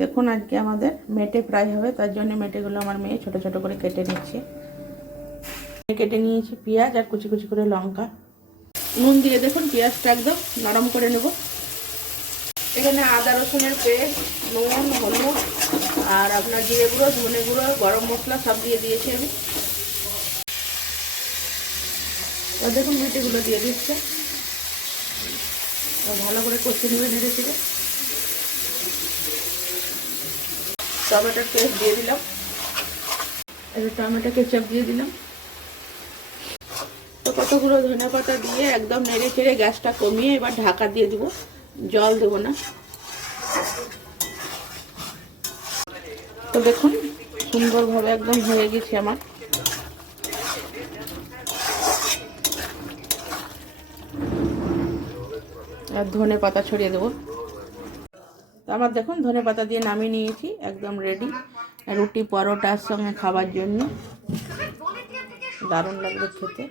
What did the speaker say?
দেখুন আজকে আমাদের মেটে ফ্রাই হবে, তার জন্য মেটেগুলো আমার মেয়ে ছোট ছোট করে কেটে নিচ্ছে। কেটে নিয়েছি পেঁয়াজ আর কুচি কুচি করে লঙ্কা। নুন দিয়ে দেখুন পেঁয়াজটা একদম নরম করে নেব। এখানে আদা রসুনের পেস্ট, নুন, হলুদ আর আপনার জিরে গুঁড়ো, ধনে গুঁড়ো, গরম মশলা সব দিয়ে দিয়েছি আমি। দেখুন মেটেগুলো দিয়ে দিচ্ছে, ভালো করে কষিয়ে নেবে নেড়ে চেড়ে। টমেটোর পেস্ট দিয়ে দিলাম, এবার টমেটো কেচাপ দিয়ে দিলাম। তো কতগুলো ধনেপাতা দিয়ে একদম নেড়ে চেড়ে গ্যাসটা কমিয়ে এবার ঢাকা দিয়ে দিব, জল দেবো না। তো দেখুন সুন্দরভাবে একদম হয়ে গেছে আমার। আর ধনে পাতা ছড়িয়ে দেবো। তো আমার দেখুন ধনে পাতা দিয়ে নামিয়ে নিয়েছি, একদম রেডি রুটি পরোটার সঙ্গে খাবার জন্য। দারুণ লাগবে খেতে।